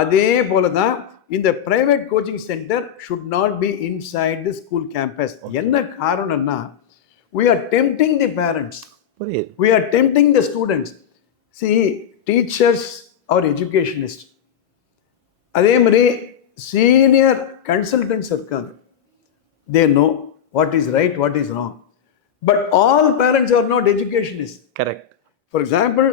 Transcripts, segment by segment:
அதே போல தான் இந்த private coaching centre should not be inside the school campus. என்ன காரணம்னா we are tempting the parents, we are tempting the students. See, teachers are educationists, அதே மாதிரி சீனியர் கன்சல்டன்ட்ஸ் இருக்காங்க. they know what is right, what is wrong, but all parents are not educationists. Correct. For example,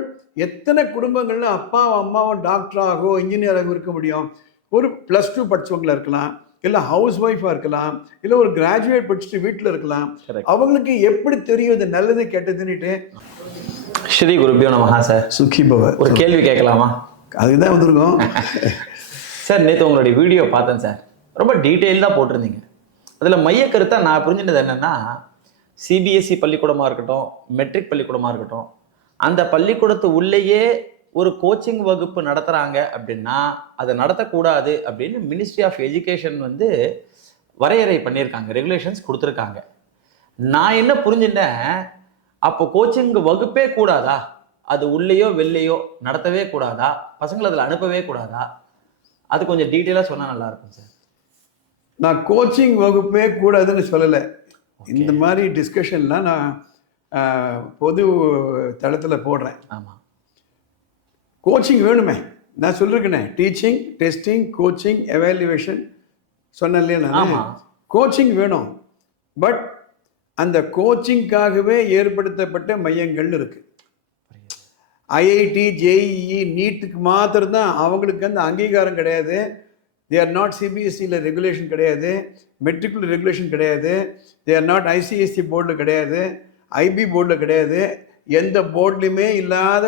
எத்தனை குடும்பங்கள்ல அப்பாவும் அம்மாவும் டாக்டராகவோ இன்ஜினியராகவோ இருக்க முடியும்? ஒரு +2 படிச்சவங்களா இருக்கலாம், இல்லை ஹவுஸ் ஒய்ஃபாக இருக்கலாம், இல்லை ஒரு கிராஜுவேட் படிச்சுட்டு வீட்டில் இருக்கலாம். அவங்களுக்கு எப்படி தெரியும் இது நல்லது கெட்டதுன்னுட்டு? ஸ்ரீ குருபியோ நமஹா சார். சுகி பவ. ஒரு கேள்வி கேட்கலாமா? அதுதான் வந்திருக்கோம் சார். நேற்று உங்களுடைய வீடியோ பார்த்தேன் சார், ரொம்ப டீட்டெயில்டாக போட்டிருந்தீங்க. அதில் மைய கருத்தா நான் புரிஞ்சுட்டது என்னென்னா, சிபிஎஸ்சி பள்ளிக்கூடமாக இருக்கட்டும், மெட்ரிக் பள்ளிக்கூடமாக இருக்கட்டும், அந்த பள்ளிக்கூடத்து உள்ளேயே ஒரு கோச்சிங் வகுப்பு நடத்துகிறாங்க அப்படின்னா அதை நடத்தக்கூடாது அப்படின்னு மினிஸ்ட்ரி ஆஃப் எஜுகேஷன் வந்து வரையறை பண்ணியிருக்காங்க, ரெகுலேஷன்ஸ் கொடுத்துருக்காங்க. நான் என்ன புரிஞ்சுட்டேன், அப்போ கோச்சிங் வகுப்பே கூடாதா? அது உள்ளேயோ வெளிலையோ நடத்தவே கூடாதா? பசங்களை அதில் அனுப்பவே கூடாதா? அது கொஞ்சம் டீட்டெயிலாக சொன்னால் நல்லா இருக்கும் சார். நான் கோச்சிங் வகுப்பே கூடாதுன்னு சொல்லலை. இந்த மாதிரி டிஸ்கஷன்லாம் நான் பொது தளத்தில் போடுறேன். ஆமாம், கோச்சிங் வேணுமே. நான் சொல்லியிருக்கேனே, டீச்சிங், டெஸ்டிங், கோச்சிங், எவாலுவேஷன் சொன்னேன் இல்லையா? நான் கோச்சிங் வேணும். பட் அந்த கோச்சிங்காகவே ஏற்படுத்தப்பட்ட மையங்கள் இருக்கு. ஐஐடி, ஜேஇஇ, நீட்டுக்கு மாத்திரம்தான் அவங்களுக்கு அந்த அங்கீகாரம் கிடையாது. தே ஆர் நாட் சிபிஎஸ்சியில் ரெகுலேஷன் கிடையாது, மெட்ரிகுலர் ரெகுலேஷன் கிடையாது, தே ஆர் நாட் ஐசிஎஸ்சி போர்டில் கிடையாது, ஐபி போர்டில் கிடையாது. எந்த போர்ட்லையுமே இல்லாத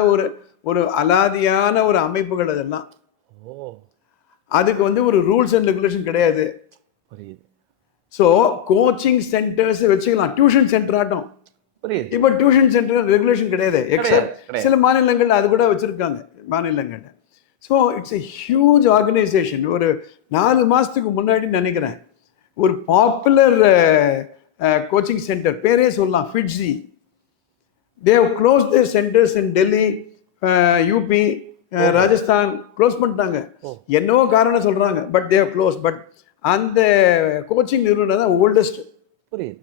ஒரு அலாதியான ஒரு அமைப்புகள் அதெல்லாம். அதுக்கு வந்து ஒரு ரூல்ஸ் அண்ட் ரெகுலேஷன் கிடையாது. ஸோ கோச்சிங் சென்டர்ஸ் வச்சுக்கலாம், டியூஷன் சென்டர் ஆட்டம். இப்போ டியூஷன் சென்டர் ரெகுலேஷன் கிடையாது, எக்ஸப்ட் சில மாநிலங்கள் அது கூட வச்சுருக்காங்க மாநிலங்கள்ல. So it's a huge organisation. ஒரு 4 மாதத்துக்கு முன்னாடி நினைக்கிறேன், ஒரு பாப்புலர் கோச்சிங் சென்டர் பேரே சொல்லலாம், FIITJEE. They have close their centers in Delhi, UP, Rajasthan close பண்ணிட்டாங்க. என்னவோ காரணம் சொல்கிறாங்க, but they have close. But அந்த கோச்சிங் நிறுவனம் தான் ஓல்டஸ்ட். புரியுது.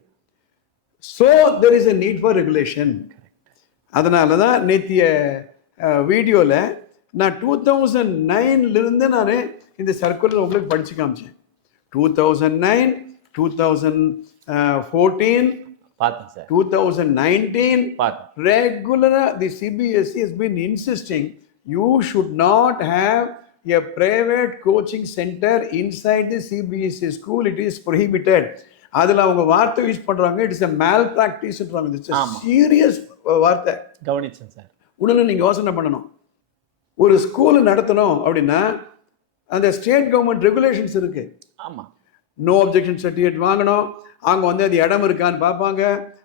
So there is a need for regulation. அதனால தான் நேத்திய வீடியோவில் நான் 2009 நான் இந்த சர்க்குலர் உங்களுக்கு படித்து காமிச்சேன். 2009, 2014, 2019, regular the CBSE has been insisting you should not have a private coaching center inside the CBSE school. It is prohibited. அதில் அவங்க வார்த்தை யூஸ் பண்ணுறாங்க, இட்ஸ் எ மேல் ப்ராக்டிஸ்ன்றாங்க. இட்ஸ் சீரியஸ் வார்த்தை. கவனிச்சேன் சார். உடனே நீங்கள் யோசனை பண்ணணும், ஒரு ஸ்கூல் நடத்தணும் அப்படின்னா அந்த ஸ்டேட் கவர்மெண்ட் ரெகுலேஷன்ஸ் இருக்குது. ஆமாம். நோ அப்ஜெக்ஷன் சர்டிஃபிகேட் வாங்கணும். அவங்க வந்து அது இடம் இருக்கான்னு பார்ப்பாங்க,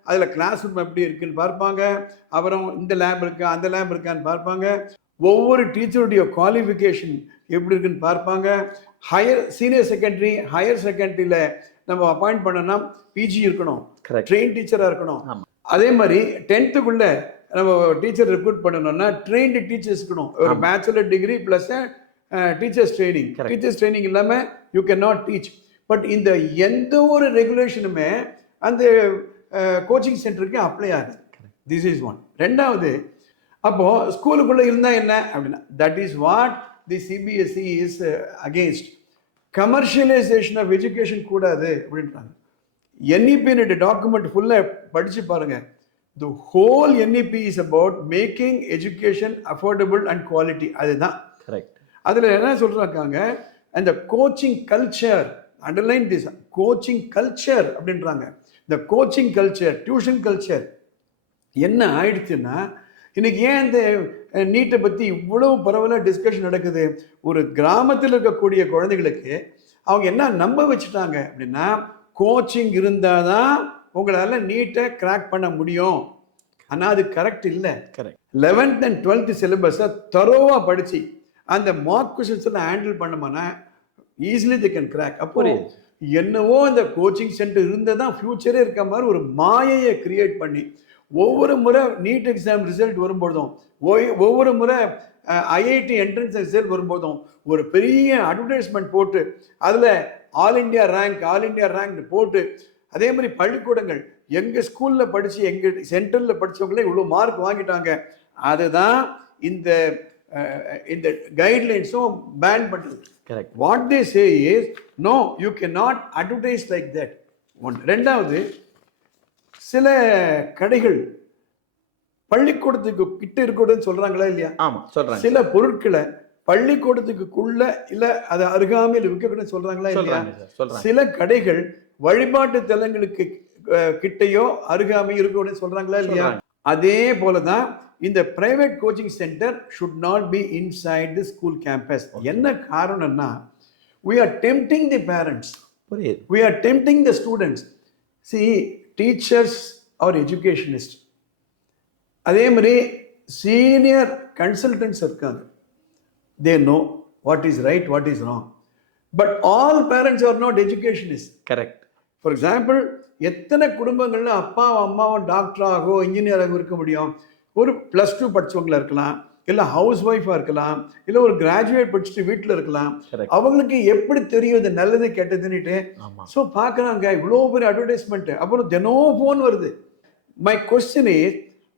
அதில் கிளாஸ் ரூம் எப்படி இருக்குன்னு பார்ப்பாங்க, அப்புறம் இந்த லேப் இருக்கா அந்த லேப் இருக்கான்னு பார்ப்பாங்க, ஒவ்வொரு டீச்சருடைய குவாலிஃபிகேஷன் எப்படி இருக்குன்னு பார்ப்பாங்க. சீனியர் செகண்டரி, ஹையர் செகண்டரியில் நம்ம அப்பாயிண்ட் பண்ணோம்னா பிஜி இருக்கணும், ட்ரெயின் டீச்சராக இருக்கணும். அதே மாதிரி 10th நம்ம டீச்சர் ரெக்ரூட் பண்ணணும்னா ட்ரெயின்டு டீச்சர்ஸ் இருக்கணும். ஒரு bachelor degree plus teachers training. Teachers training இல்லாமல் you can not teach. But இந்த எந்த ஒரு ரெகுலேஷனுமே அந்த கோச்சிங் சென்டருக்கு அப்ளை ஆகுது. This is one. ரெண்டாவது, அப்போது ஸ்கூலுக்குள்ளே இருந்தால் என்ன அப்படின்னா, that is what the CBSE is against. Commercialisation of education கூடாது அப்படின்றாங்க. என்இபி டாக்குமெண்ட் ஃபுல்லாக படித்து பாருங்கள். The whole NEP is about making education affordable and quality. அதுதான் கரெக்ட். அதில் என்ன சொல்கிறாங்க, அந்த coaching culture, underline this, coaching culture அப்படின்றாங்க. இந்த கோச்சிங் கல்ச்சர், டியூஷன் கல்ச்சர் என்ன ஆயிடுச்சுன்னா, இன்னைக்கு ஏன் இந்த நீட்டை பற்றி இவ்வளவு பரவலாக டிஸ்கஷன் நடக்குது? ஒரு கிராமத்தில் இருக்கக்கூடிய குழந்தைகளுக்கு அவங்க என்ன நம்ப வச்சுட்டாங்க அப்படின்னா, கோச்சிங் இருந்தால் தான் உங்களால் நீட்டை கிராக் பண்ண முடியும். ஆனால் அது கரெக்ட் இல்லை. கரெக்ட். 11th and 12th சிலபஸை தரோவாக படித்து அந்த மார்க் கொஷின்ஸ் எல்லாம் ஹேண்டில் பண்ணோம்னா ஈஸிலி தி கேன் கிராக். அப்போ என்னவோ இந்த கோச்சிங் சென்டர் இருந்தால் தான் ஃபியூச்சரே இருக்க மாதிரி ஒரு மாயையை கிரியேட் பண்ணி ஒவ்வொரு முறை நீட் எக்ஸாம் ரிசல்ட் வரும்போதும் ஒவ்வொரு முறை ஐஐடி என்ட்ரன்ஸ் ரிசல்ட் வரும்போதும் ஒரு பெரிய அட்வர்டைஸ்மெண்ட் போட்டு அதில் ஆல் இண்டியா ரேங்க் போட்டு அதே மாதிரி பள்ளிக்கூடங்கள் எங்கள் ஸ்கூலில் படித்து எங்கள் சென்ட்ரலில் படித்தவங்களே இவ்வளோ மார்க் வாங்கிட்டாங்க. அதுதான் இந்த இந்த கைட்லைன்ஸும் பேன் பண்ணுறது. Correct. What they say is no you can not advertise like that. ஒன்று. ரெண்டாவது, சில கடைகள் பள்ளிக்கூடத்துக்கு கிட்ட இருக்கக்கூடாதுன்னு சொல்றாங்களா இல்லையா? ஆமா சொல்றாங்க. சில பொருட்களை பள்ளிக்கூடத்துக்குள்ள இல்ல அது அருகாமையில் விற்கக்கூடாதுன்னு சொல்றாங்களா இல்லையா? சில கடைகள் வழிபாட்டு தலங்களுக்கு கிட்டையோ அருகாமை இருக்கக்கூடாதுன்னு சொல்றாங்களா இல்லையா? அதே போலதான் இந்த private coaching centre should not be inside the school campus. என்ன காரணம்னா we are tempting the parents, we are tempting the students. See, teachers are educationists. அதே மாதிரி சீனியர் கன்சல்டன்ட்ஸ் இருக்காங்க. they know what is right, what is wrong, but all parents are not educationists. Correct. For example, எத்தனை குடும்பங்கள்ல அப்பாவும் அம்மாவும் டாக்டராகவோ இன்ஜினியராகவோ இருக்க முடியும்? ஒரு +2 படிச்சவங்களா இருக்கலாம், இல்லை ஹவுஸ் ஒய்ஃபாக இருக்கலாம், இல்லை ஒரு கிராஜுவேட் படிச்சுட்டு வீட்டில் இருக்கலாம். அவங்களுக்கு எப்படி தெரியும் இது நல்லது கெட்டதுன்னுட்டு? ஸோ பார்க்குறாங்க இவ்வளோ பெரிய அட்வர்டைஸ்மெண்ட்டு, அப்புறம் தினம் ஃபோன் வருது. மை கொஸ்டின் இஸ்,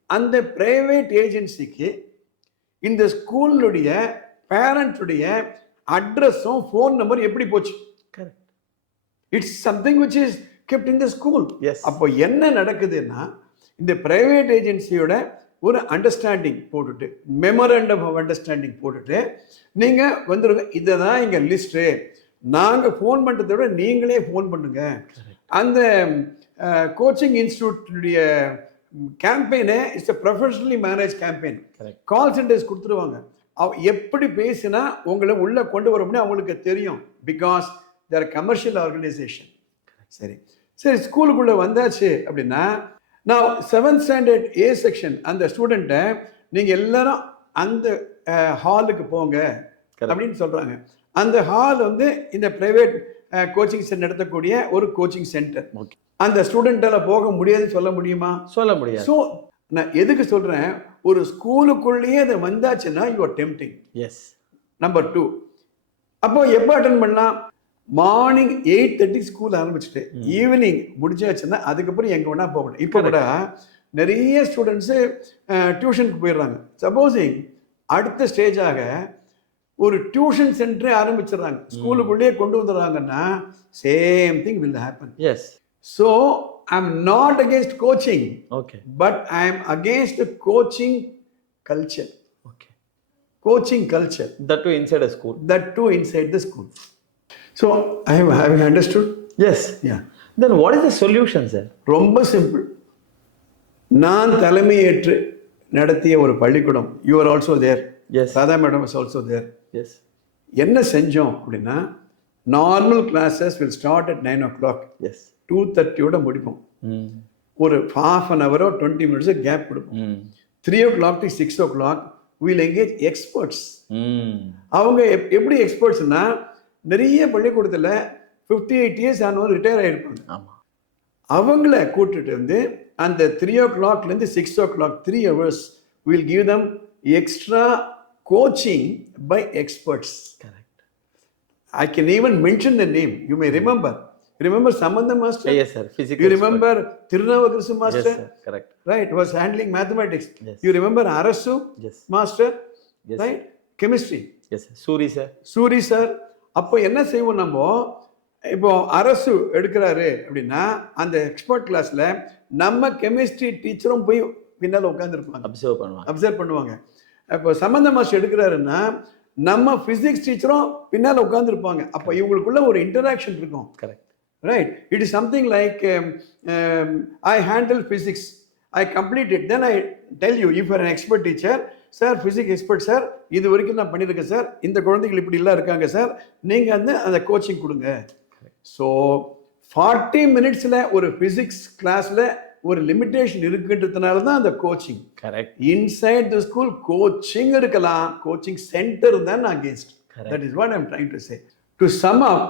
அந்த பிரைவேட் ஏஜென்சிக்கு இந்த ஸ்கூலுடைய பேரண்ட்ஸுடைய அட்ரஸும் ஃபோன் நம்பர் எப்படி போச்சு? It's something which is kept in the school. அப்போ என்ன நடக்குதுன்னா, இந்த பிரைவேட் ஏஜென்சியோட ஒரு அண்டர்ஸ்டாண்டிங் போட்டுட்டு, மெமரண்டம் ஆஃப் அண்டர்ஸ்டாண்டிங் போட்டுட்டு, நீங்கள் வந்துருங்க, இதை தான் இங்கே லிஸ்ட்டு, நாங்கள் ஃபோன் பண்ணுறதை விட நீங்களே ஃபோன் பண்ணுங்க. அந்த கோச்சிங் இன்ஸ்டியூட்டுடைய கேம்பெயினே it's a professionally managed campaign. Call centres கொடுத்துருவாங்க. எப்படி பேசினா உங்களை உள்ளே கொண்டு வரோம்னு அவங்களுக்கு தெரியும். Because they're commercial organisation. சரி சரி, ஸ்கூலுக்குள்ளே வந்தாச்சு அப்படின்னா, நான் 7th ஸ்டாண்டர்ட் ஏ செக்ஷன் அந்த ஸ்டூடெண்ட்டை நீங்கள் எல்லாரும் அந்த ஹாலுக்கு போங்க அப்படின்னு சொல்கிறாங்க. அந்த ஹால் வந்து இந்த ப்ரைவேட் கோச்சிங் சென்டர் நடத்தக்கூடிய ஒரு கோச்சிங் சென்டர். அந்த ஸ்டூடெண்ட்டால் போக முடியாதுன்னு சொல்ல முடியுமா? சொல்ல முடியாது. ஸோ நான் எதுக்கு சொல்கிறேன், ஒரு ஸ்கூலுக்குள்ளேயே அது வந்தாச்சுன்னா you are tempting. Yes. Number 2, அப்போ எப்போ அட்டன் பண்ணலாம்? மார்னிங் 8:30 ஸ்கூல் ஆரம்பிச்சுட்டு ஈவினிங் முடிச்சாச்சுன்னா அதுக்கப்புறம் எங்கே வேணா போகணும். இப்போ கூட நிறைய ஸ்டூடெண்ட்ஸு டியூஷனுக்கு போயிடுறாங்க. சப்போஸிங் அடுத்த ஸ்டேஜாக ஒரு டியூஷன் சென்டரே ஆரம்பிச்சிடுறாங்க, ஸ்கூலுக்குள்ளேயே கொண்டு வந்துடுறாங்கன்னா same thing will happen. Yes. So I am not against coaching, okay, but I am against coaching culture. Okay, coaching culture, that too inside a school, that too inside the school. So I have understood. Yes. Yeah. Then what is the solution, sir? ரொம்ப simple. நான் தலைமையேற்று நடத்திய ஒரு பள்ளிக்கூடம், you are also there. Yes. Radha madam is also there. Yes. என்ன செஞ்சோம் அப்படின்னா, normal classes will start at 9 o'clock. Yes. 2:30 முடிப்போம். ஒரு half an hour or 20 minutes gap கொடுப்போம். 3 o'clock to 6 o'clock we'll engage experts. அவங்க எப்படி எக்ஸ்பர்ட்ஸ்னா, நிறைய பள்ளிக்கூடத்தில் 58 years ஆனவங்க ரிட்டையர் ஆகிருப்பாங்க. ஆமாம். அவங்கள கூட்டுட்டு வந்து அந்த 3 o'clockலேருந்து 6 o'clock 3 hours will give them extra coaching by experts. Correct. I can even mention the name. You may remember Sambandha master? Yes, sir. Physics. You remember Tirunavagarasu master? Yes, sir. Correct. Right, was handling mathematics. Yes. You remember Arasu? Yes. Master? Yes. Right? Chemistry. Yes, sir. Suri sir. Suri sir. அப்போ என்ன செய்வோம், நம்ம இப்போ அரசு எடுக்கிறாரு அப்படின்னா அந்த expert கிளாஸில் நம்ம கெமிஸ்ட்ரி டீச்சரும் போய் பின்னால் உட்காந்துருப்பாங்க, அப்சர்வ் பண்ணுவாங்க. இப்போ சம்பந்த மாஸ்டர் எடுக்கிறாருன்னா நம்ம ஃபிசிக்ஸ் டீச்சரும் பின்னால் உட்காந்துருப்பாங்க. அப்போ இவங்களுக்குள்ள ஒரு இன்டராக்ஷன் இருக்கும். Correct. Right. It is something like I handle physics, I complete it, then I tell you if are an expert teacher, sir physics expert sir, இது வரைக்கும் நான் பண்ணியிருக்கேன் சார், இந்த குழந்தைகள் இப்படிலாம் இருக்காங்க சார், நீங்கள் வந்து அந்த கோச்சிங் கொடுங்க. ஸோ 40 minutesல ஒரு ஃபிசிக்ஸ் கிளாஸில் ஒரு லிமிட்டேஷன் இருக்குன்றதுனால தான் அந்த coaching. Correct. Inside the school coaching இருக்கலாம், கோச்சிங் சென்டர் தான் against. That is what I am trying to say. To some up,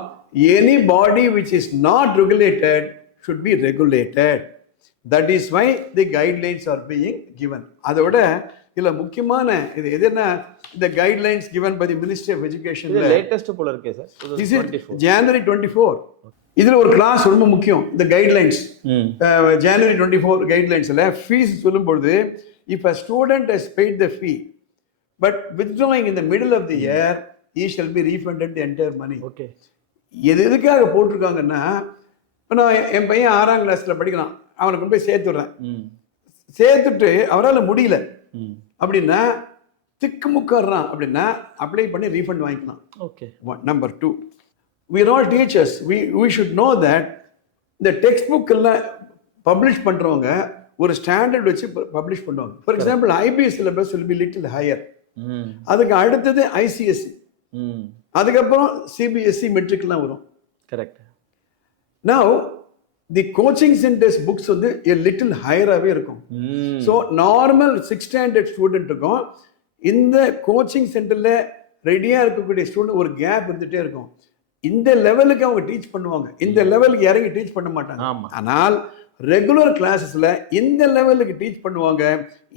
any body which is not regulated should be regulated. That is why the guidelines are being given. அதோட இதில் முக்கியமான இது எதுனா இந்த guidelines given by the Ministry of Education. இது latest போல இருக்கே sir. This is January 24. இதில் ஒரு கிளாஸ் ரொம்ப முக்கியம். இந்த கைட்லைன்ஸ் January 24 கைட்லைன்ஸில் ஃபீஸ் சொல்லும்பொழுது if a student has paid the fee but withdrawing in the middle of the year he shall be refunded the entire money. Okay. எதுக்காக போட்டிருக்காங்கன்னா, இப்போ நான் என் பையன் 6ஆம் கிளாஸில் படிக்கிறான், அவனை கொண்டு போய் சேர்த்துடுறேன். சேர்த்துட்டு அவரால் முடியல அப்படின்னா திக்குமுக்காடுறான் அப்படின்னா அப்ளை பண்ணி ரீஃபண்ட் வாங்கிக்கலாம். Okay. Number 2, we are all teachers, we should know that இந்த டெக்ஸ்ட் புக் எல்லாம் பப்ளிஷ் பண்ணுறவங்க ஒரு ஸ்டாண்டர்ட் வச்சு பப்ளிஷ் பண்ணுவாங்க. For example IPS syllabus will be little higher. அதுக்கு அடுத்தது ஐசிஎஸ்சி, அதுக்கப்புறம் சிபிஎஸ்சி மெட்ரிக்லாம் வரும். Correct. Now the coaching centers books வந்து a little higher-ஆவே இருக்கும். So normal 6th standard student இருக்கும், இந்த கோச்சிங் சென்டரில் ரெடியாக இருக்கக்கூடிய ஸ்டூடெண்ட் ஒரு கேப் இருந்துகிட்டே இருக்கும். இந்த லெவலுக்கு அவங்க டீச் பண்ணுவாங்க, இந்த லெவலுக்கு இறங்கி டீச் பண்ண மாட்டாங்க. ஆனால் ரெகுலர் கிளாஸஸில் இந்த லெவலுக்கு டீச் பண்ணுவாங்க,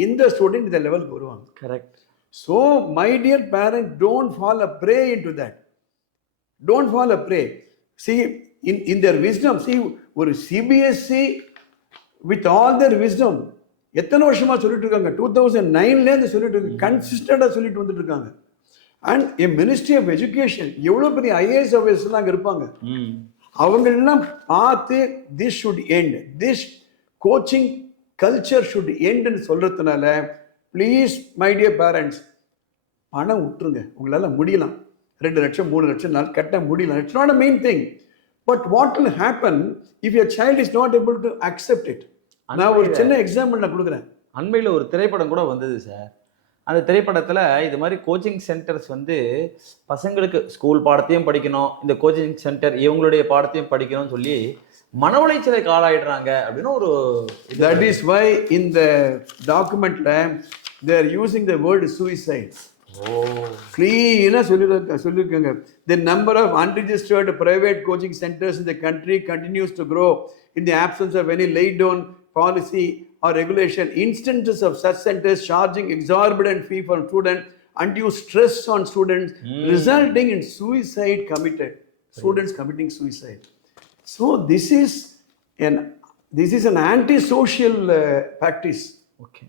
இந்த ஸ்டூடெண்ட் இந்த லெவலுக்கு வருவாங்க. Correct. So my dear parent, don't fall a prey in to that. Don't fall a prey. See, in their wisdom, see, ஒரு CBSE with all their wisdom எத்தனை வருஷமா சொல்லிட்டு இருக்காங்க, 2009லேருந்து சொல்லிட்டு இருக்காங்க, கன்சிஸ்டண்டாக சொல்லிட்டு வந்துட்டு இருக்காங்க. And a ministry of education எவ்வளோ பெரிய ஐஏஎஸ் ஆஃபீஸர்லாம் அங்கே இருப்பாங்க, அவங்களெல்லாம் பார்த்து this should end, this coaching culture should எண்ட்னு சொல்கிறதுனால ப்ளீஸ் மை டியர் பேரண்ட்ஸ், பணம் விட்டுருங்க. உங்களால் முடியலாம், 2 லட்சம் 3 லட்சம் நாள் கட்ட முடியலாம், it's not a main thing. But what will happen if your child is not able to accept it? நான் ஒரு சின்ன எக்ஸாம்பிள் நான் கொடுக்குறேன். அண்மையில் ஒரு திரைப்படம் கூட வந்தது சார். அந்த திரைப்படத்தில் இது மாதிரி கோச்சிங் சென்டர்ஸ் வந்து பசங்களுக்கு ஸ்கூல் பாடத்தையும் படிக்கணும், இந்த கோச்சிங் சென்டர் இவங்களுடைய பாடத்தையும் படிக்கணும்னு சொல்லி மன உளைச்சலுக்கு ஆளாயிடுறாங்க அப்படின்னு ஒரு. தட் இஸ் வை இந்த டாக்குமெண்ட்ல they are using the word suicide. கிளீனா சொல்லியிருக்காங்க. The number of unregistered private coaching centers in the country continues to grow in the absence of any laid down policy or regulation. Instances of such centers charging exorbitant fee for students, undue stress on students, resulting in suicide committed. Students committing suicide. So this is an anti-social practice. Okay.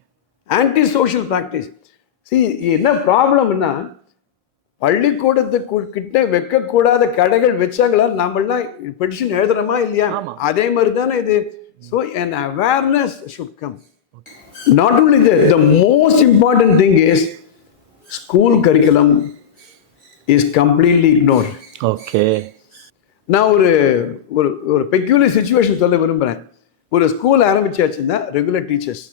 Anti-social practice. See, என்ன ப்ராப்ளம்னா, பள்ளிக்கூடத்துக்கு கிட்ட வைக்கக்கூடாத கடைகள் வச்சாங்களா, நம்மளாம் petition எழுதுறோமா இல்லையா? அதே மாதிரி தானே இது. So an awareness should come. Not only that, the most important thing is school curriculum is completely ignored. Okay. நான் ஒரு பெக்யூலர் சிச்சுவேஷன் சொல்ல விரும்புகிறேன். ஒரு ஸ்கூல் ஆரம்பிச்சாச்சுன்னா regular teachers,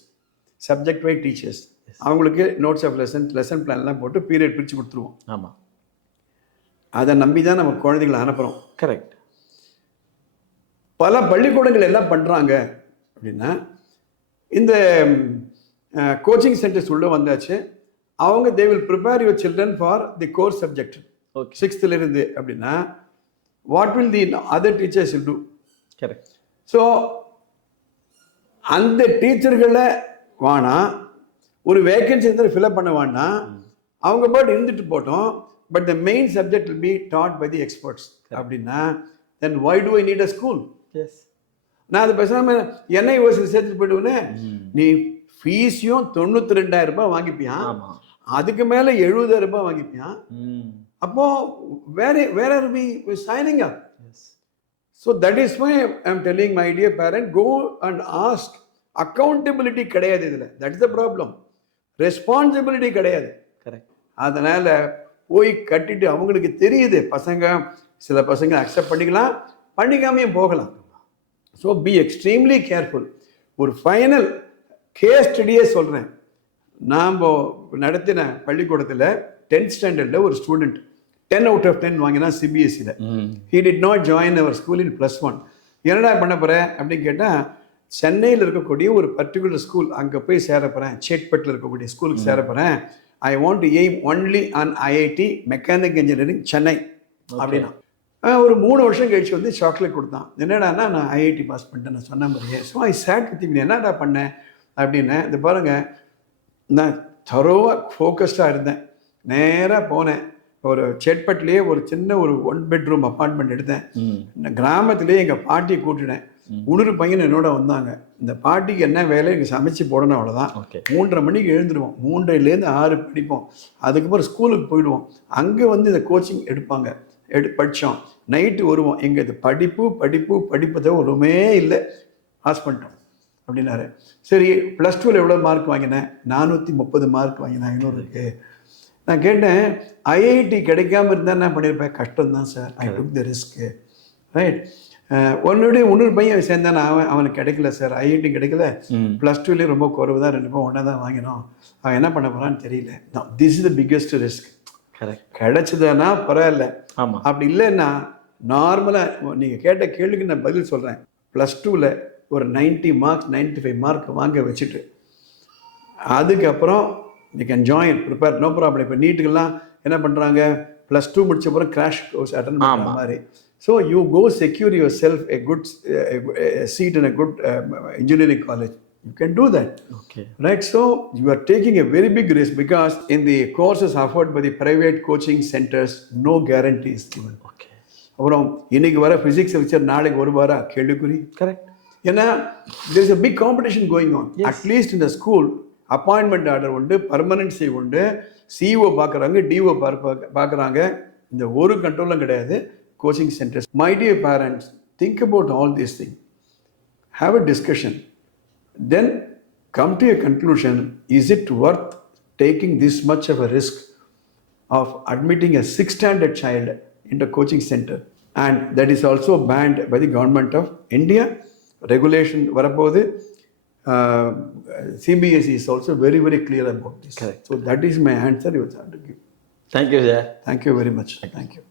subject wise teachers, அவங்களுக்கு நோட்ஸ் ஆஃப் லெசன் பிளான்லாம் போட்டு பீரியட் பிரித்து கொடுத்துருவோம். ஆமாம். அதை நம்பி தான் நம்ம குழந்தைகளை அனுப்புகிறோம். கரெக்ட். பல பள்ளிக்கூடங்கள் எல்லாம் பண்ணுறாங்க அப்படின்னா, இந்த கோச்சிங் சென்டர்ஸ் உள்ளே வந்தாச்சு, அவங்க they will prepare your children for the course subject. Okay. 6th இருந்து அப்படின்னா what will the other teachers will do? Correct. So அந்த டீச்சர்களை வானா ஒரு வேகன்சி இருந்தால் ஃபில்அப் பண்ண வேணா, அவங்க பாட்டு இருந்துட்டு போட்டோம், but the main subject will be taught by the experts அப்படின்னா, then why do I need a school? Yes. நான் அது பேசாமல் என்ன யூனிவர்சிட்டி சேர்த்துட்டு போயிடுவேனே. நீ ஃபீஸையும் 92,000 ரூபாய் வாங்கிப்பியான், அதுக்கு மேலே 70,000 ரூபாய் வாங்கிப்பியான். அப்போ வேற are we signing up? So that is why I am telling my dear parent, go and ask. Accountability கிடையாது இதில், that is the problem. Responsibility கிடையாது. கரெக்ட். அதனால் போய் கட்டிட்டு, அவங்களுக்கு தெரியுது பசங்க, சில பசங்க அக்செப்ட் பண்ணிக்கலாம், பண்ணிக்காமையும் போகலாம். So B extremely careful. ஒரு ஃபைனல் கேஸ் ஸ்டடியே சொல்கிறேன். நாம் நடத்தின பள்ளிக்கூடத்தில் 10th ஸ்டாண்டர்டில் ஒரு ஸ்டூடெண்ட் 10 out of 10 வாங்கினா சிபிஎஸ்சியில். He did not join our school in +1. என்னடா பண்ண போகிறேன் அப்படின்னு கேட்டால், சென்னையில் இருக்கக்கூடிய ஒரு பர்டிகுலர் ஸ்கூல், அங்கே போய் சேர போகிறேன், சேட்பட்டில் இருக்கக்கூடிய ஸ்கூலுக்கு சேர போகிறேன். I want to aim only on IIT mechanic engineering Chennai அப்படின்னா. ஒரு 3 வருஷம் கழிச்சு வந்து சாக்லேட் கொடுத்தான். என்னடான்னா நான் ஐஐடி பாஸ் பண்ணிட்டேன் நான் சொன்ன மாதிரியே. So I chat with him. என்னடா பண்ணேன் அப்படின்னேன். இது பாருங்கள், நான் தரோவாக ஃபோக்கஸ்டாக இருந்தேன். நேராக போனேன். ஒரு செட்பட்லேயே ஒரு சின்ன ஒரு 1 பெட்ரூம் அப்பார்ட்மெண்ட் எடுத்தேன். இந்த கிராமத்திலேயே எங்கள் பாட்டியை கூட்டினேன். 3 பையன் என்னோட வந்தாங்க. இந்த பாட்டிக்கு என்ன வேலை, எங்கள் சமைச்சு போடணும், அவ்வளோதான். 3:30 மணிக்கு எழுந்துடுவோம். 3:30லேருந்து 6 படிப்போம். அதுக்கப்புறம் ஸ்கூலுக்கு போயிடுவோம். அங்கே வந்து இந்த கோச்சிங் எடுப்பாங்க. படித்தோம். நைட்டு வருவோம். எங்கள் இது படிப்பு தான் ஒருமே இல்லை, பாஸ் பண்ணிட்டோம் அப்படின்னாரு. சரி, +2ல் எவ்வளோ மார்க் வாங்கினேன்? 430 மார்க் வாங்கினேன் 500க்கு. நான் கேட்டேன், ஐஐடி கிடைக்காம இருந்தால் என்ன பண்ணியிருப்பேன்? கஷ்டம்தான் சார், ஐ டுக் த ரிஸ்க்கு, ரைட். இன்னொரு பையன் சேர்ந்தானே, அவனுக்கு கிடைக்கல சார், ஐஐடி கிடைக்கல. +2லேயே ரொம்ப குறைவு தான், 2 பேரும் ஒன்றா தான் வாங்கினோம். அவன் என்ன பண்ண போகிறான்னு தெரியல. This is the biggest risk. கிடைச்சதுன்னா பரவாயில்ல. ஆமாம், அப்படி இல்லைன்னா நார்மலாக நீங்கள் கேட்ட கேள்விக்கு நான் பதில் சொல்கிறேன். +2ல் ஒரு 90 மார்க்ஸ் 95 மார்க் வாங்க வச்சுட்டு அதுக்கப்புறம் you can join, prepare, no problem. இப்போ நீட்டுக்கெல்லாம் என்ன பண்ணுறாங்க, +2 முடிச்ச அப்புறம் கிராஷ் கோர்ஸ் அட்டன் பண்ணுற மாதிரி. So you go secure yourself a good seat in a good engineering college. You can do that. Okay. Right? So you are taking a very big risk because in the courses offered by the private coaching centers, no guarantee is given. Okay. அப்புறம் இன்னைக்கு வர physics lecture நாளைக்கு வருவாரா? கேள்விக்குறி. Correct. ஏன்னா there is a big competition going on. Yes. At least in the school, appointment order உண்டு, permanency உண்டு, CO பார்க்குறாங்க, டிஓ பார்க்குறாங்க. இந்த ஒரு கண்ட்ரோலும் கிடையாது coaching centres. My dear parents, think about all these thing, have a discussion, then come to a conclusion. Is it worth taking this much of a risk of admitting a 6th standard child into a coaching center? And that is also banned by the government of India. Regulation varapodhu. CBSE is also very, very clear about this. Correct. So that is my answer you have to give. Thank you, sir. Thank you very much. Thank you.